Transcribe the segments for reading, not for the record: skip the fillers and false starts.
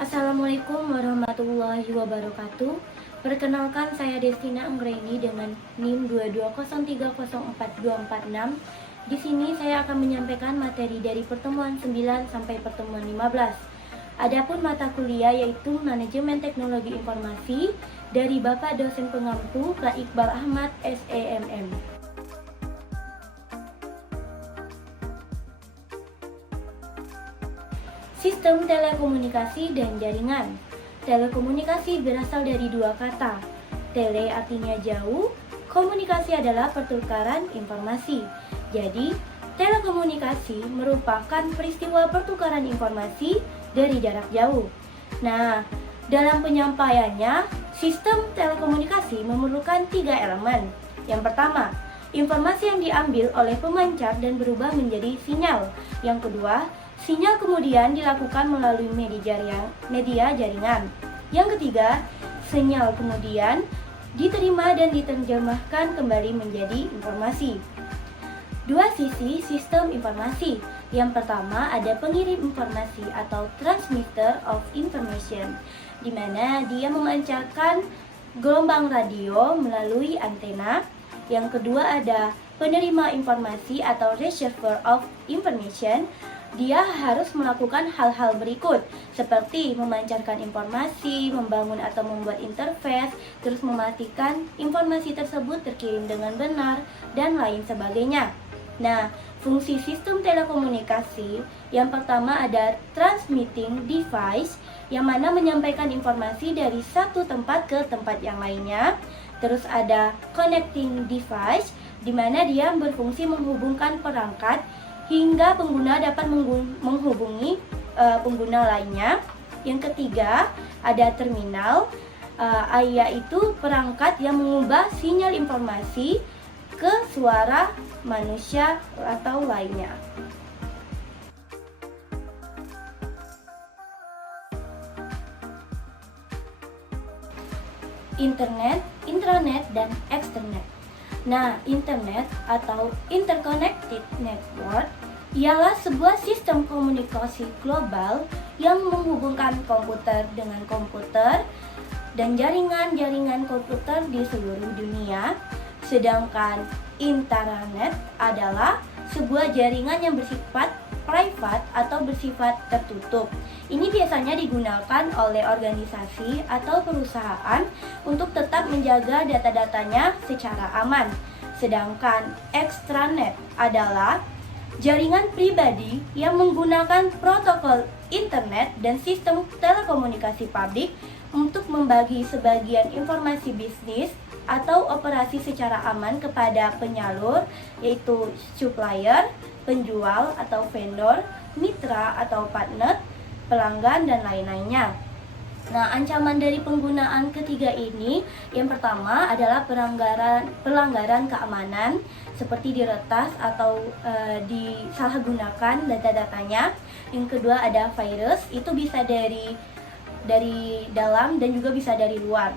Assalamualaikum warahmatullahi wabarakatuh. Perkenalkan, saya Destina Anggraini dengan NIM 220304246. Di sini saya akan menyampaikan materi dari pertemuan 9 sampai pertemuan 15. Adapun mata kuliah yaitu Manajemen Teknologi Informasi dari Bapak Dosen Pengampu Pak Iqbal Ahmad SEMM. Sistem telekomunikasi dan jaringan. Telekomunikasi berasal dari dua kata. Tele artinya jauh, komunikasi adalah pertukaran informasi. Jadi, telekomunikasi merupakan peristiwa pertukaran informasi dari jarak jauh. Nah, dalam penyampaiannya, sistem telekomunikasi memerlukan 3 elemen. Yang pertama, informasi yang diambil oleh pemancar dan berubah menjadi sinyal. Yang kedua, sinyal kemudian dilakukan melalui media jaringan. Yang ketiga, sinyal kemudian diterima dan diterjemahkan kembali menjadi informasi. Dua sisi sistem informasi. Yang pertama ada pengirim informasi atau transmitter of information, di mana dia memancarkan gelombang radio melalui antena. Yang kedua ada penerima informasi atau receiver of information. Dia harus melakukan hal-hal berikut, seperti memancarkan informasi, membangun atau membuat interface, terus memastikan informasi tersebut terkirim dengan benar, dan lain sebagainya. Nah, fungsi sistem telekomunikasi yang pertama ada transmitting device, yang mana menyampaikan informasi dari satu tempat ke tempat yang lainnya. Terus ada connecting device, di mana dia berfungsi menghubungkan perangkat hingga pengguna dapat menghubungi pengguna lainnya. Yang ketiga ada terminal, yaitu perangkat yang mengubah sinyal informasi ke suara manusia atau lainnya. Internet, intranet, dan externet. Nah, internet atau interconnected network ialah sebuah sistem komunikasi global yang menghubungkan komputer dengan komputer dan jaringan-jaringan komputer di seluruh dunia. Sedangkan intranet adalah sebuah jaringan yang bersifat private atau bersifat tertutup. Ini biasanya digunakan oleh organisasi atau perusahaan untuk tetap menjaga data-datanya secara aman. Sedangkan extranet adalah jaringan pribadi yang menggunakan protokol internet dan sistem telekomunikasi publik untuk membagi sebagian informasi bisnis atau operasi secara aman kepada penyalur, yaitu supplier, penjual atau vendor, mitra atau partner, pelanggan, dan lain-lainnya. Nah, ancaman dari penggunaan ketiga ini, yang pertama adalah pelanggaran keamanan, seperti diretas atau disalahgunakan data-datanya. Yang kedua ada virus, itu bisa dari dalam dan juga bisa dari luar.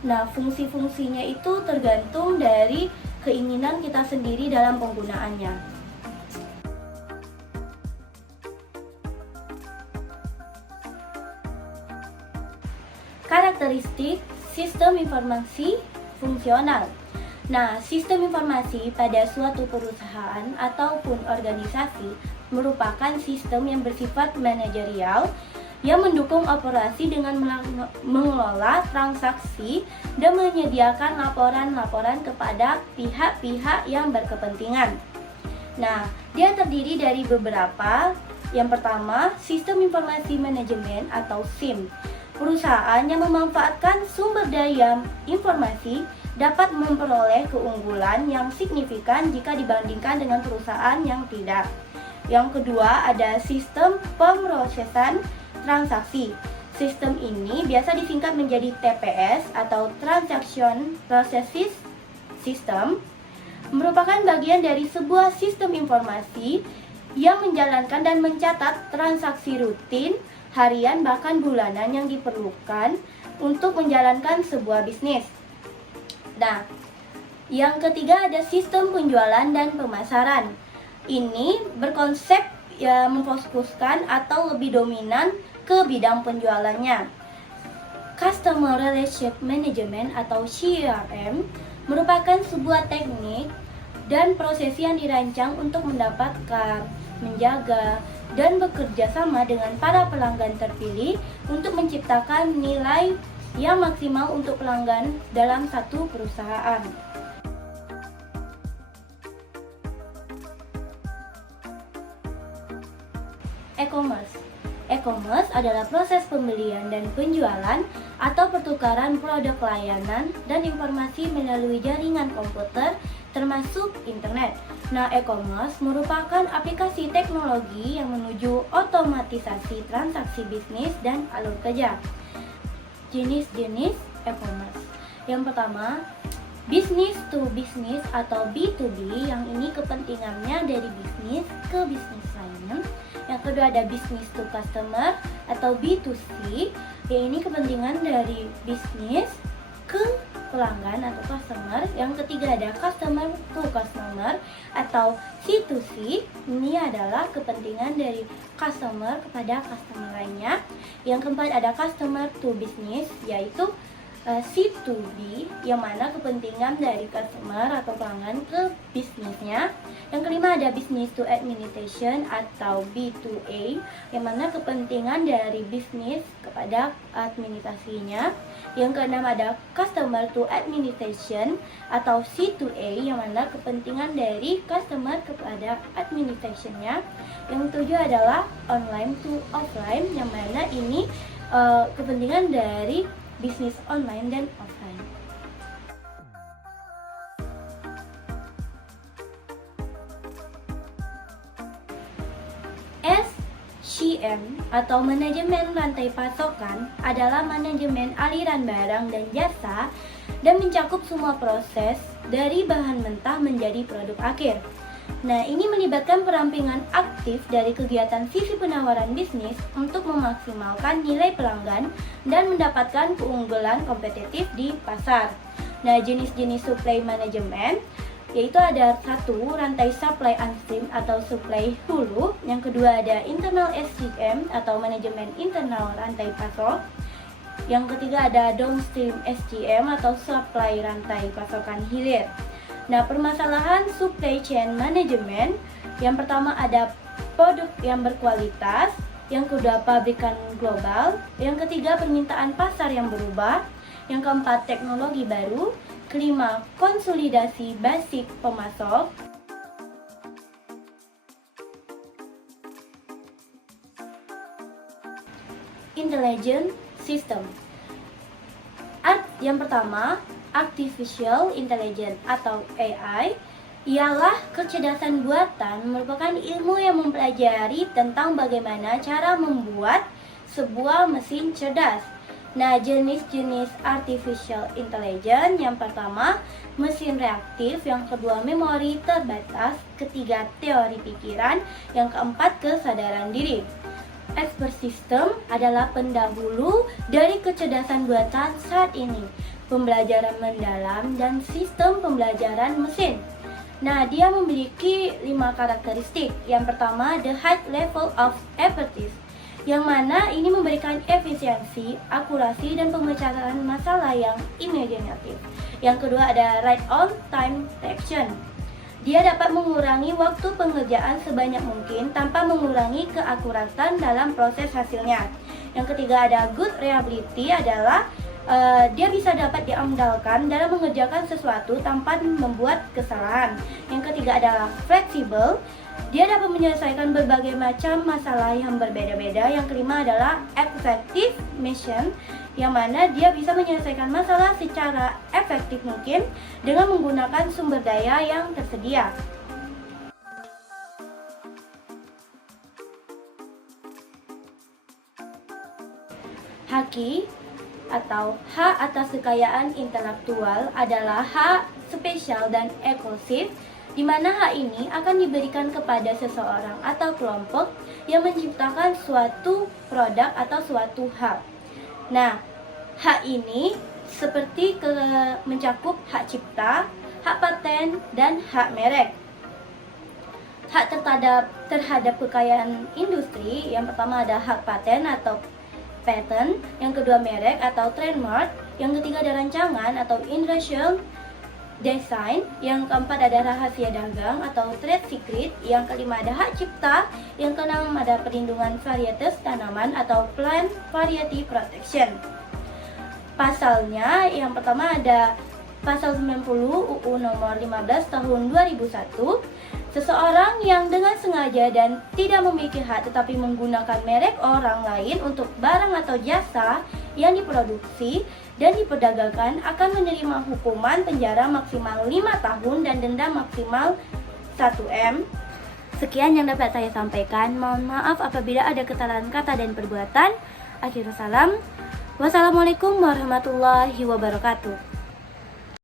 Nah, fungsi-fungsinya itu tergantung dari keinginan kita sendiri dalam penggunaannya. Karakteristik sistem informasi fungsional. Nah, sistem informasi pada suatu perusahaan ataupun organisasi merupakan sistem yang bersifat manajerial yang mendukung operasi dengan mengelola transaksi dan menyediakan laporan-laporan kepada pihak-pihak yang berkepentingan. Nah, dia terdiri dari beberapa. Yang pertama, sistem informasi manajemen atau SIM. Perusahaan yang memanfaatkan sumber daya informasi dapat memperoleh keunggulan yang signifikan jika dibandingkan dengan perusahaan yang tidak. Yang kedua, ada sistem pemrosesan transaksi. Sistem ini biasa disingkat menjadi TPS atau Transaction Processing System, merupakan bagian dari sebuah sistem informasi yang menjalankan dan mencatat transaksi rutin, harian, bahkan bulanan yang diperlukan untuk menjalankan sebuah bisnis. Nah, yang ketiga ada sistem penjualan dan pemasaran. Ini berkonsep memfokuskan atau lebih dominan ke bidang penjualannya. Customer Relationship Management atau CRM merupakan sebuah teknik dan proses yang dirancang untuk mendapatkan, menjaga, dan bekerja sama dengan para pelanggan terpilih untuk menciptakan nilai yang maksimal untuk pelanggan dalam satu perusahaan. E-commerce. E-commerce adalah proses pembelian dan penjualan atau pertukaran produk layanan dan informasi melalui jaringan komputer termasuk internet. Nah, e-commerce merupakan aplikasi teknologi yang menuju otomatisasi transaksi bisnis dan alur kerja. Jenis-jenis e-commerce. Yang pertama, business to business atau B2B, yang ini kepentingannya dari bisnis ke bisnis lain. Yang kedua ada business to customer atau B2C, yang ini kepentingan dari bisnis ke pelanggan atau customer. Yang ketiga ada customer to customer atau C2C, ini adalah kepentingan dari customer kepada customer lainnya. Yang keempat ada customer to business, yaitu C2B, yang mana kepentingan dari customer atau pelanggan ke bisnisnya. Yang kelima ada business to administration atau B2A, yang mana kepentingan dari bisnis kepada administrasinya. Yang keenam ada customer to administration atau C2A, yang mana kepentingan dari customer kepada administrationnya. Yang ketujuh adalah online to offline, yang mana ini kepentingan dari bisnis online dan offline. SCM atau manajemen rantai pasokan adalah manajemen aliran barang dan jasa dan mencakup semua proses dari bahan mentah menjadi produk akhir. Nah, ini melibatkan perampingan aktif dari kegiatan sisi penawaran bisnis untuk memaksimalkan nilai pelanggan dan mendapatkan keunggulan kompetitif di pasar. Nah, jenis-jenis supply management yaitu ada satu, rantai supply upstream atau supply hulu. Yang kedua ada internal SCM atau manajemen internal rantai pasok. Yang ketiga ada downstream SCM atau supply rantai pasokan hilir. Nah, permasalahan supply chain management, yang pertama ada produk yang berkualitas, yang kedua pabrikan global, yang ketiga permintaan pasar yang berubah, yang keempat teknologi baru, kelima konsolidasi basic pemasok, intelligent system. Yang pertama, Artificial Intelligence atau AI ialah kecerdasan buatan, merupakan ilmu yang mempelajari tentang bagaimana cara membuat sebuah mesin cerdas. Nah, jenis-jenis Artificial Intelligence, yang pertama mesin reaktif, yang kedua memori terbatas, ketiga teori pikiran, yang keempat kesadaran diri. Expert System adalah pendahulu dari kecerdasan buatan saat ini, pembelajaran mendalam dan sistem pembelajaran mesin. Nah, dia memiliki 5 karakteristik. Yang pertama, the high level of expertise, yang mana ini memberikan efisiensi, akurasi, dan pemecahan masalah yang imajinatif. Yang kedua ada right on time action. Dia dapat mengurangi waktu pengerjaan sebanyak mungkin tanpa mengurangi keakuratan dalam proses hasilnya. Yang ketiga ada good reliability, adalah dia bisa dapat diandalkan dalam mengerjakan sesuatu tanpa membuat kesalahan. Yang ketiga adalah flexible, dia dapat menyelesaikan berbagai macam masalah yang berbeda-beda. Yang kelima adalah effective mission, yang mana dia bisa menyelesaikan masalah secara efektif mungkin dengan menggunakan sumber daya yang tersedia. Haki atau hak atas kekayaan intelektual adalah hak spesial dan eksklusif, di mana hak ini akan diberikan kepada seseorang atau kelompok yang menciptakan suatu produk atau suatu hak. Nah, hak ini seperti mencakup hak cipta, hak paten, dan hak merek. Hak terhadap kekayaan industri, yang pertama ada hak paten atau patent, yang kedua merek atau trademark, yang ketiga ada rancangan atau industrial design, yang keempat ada rahasia dagang atau trade secret, yang kelima ada hak cipta, yang keenam ada perlindungan varietas tanaman atau plant variety protection. Pasalnya yang pertama ada Pasal 90 UU Nomor 15 Tahun 2001. Seseorang yang dengan sengaja dan tidak memiliki hak tetapi menggunakan merek orang lain untuk barang atau jasa yang diproduksi dan diperdagangkan akan menerima hukuman penjara maksimal 5 tahun dan denda maksimal 1 M. Sekian yang dapat saya sampaikan. Mohon maaf apabila ada kesalahan kata dan perbuatan. Akhirul salam. Wassalamualaikum warahmatullahi wabarakatuh.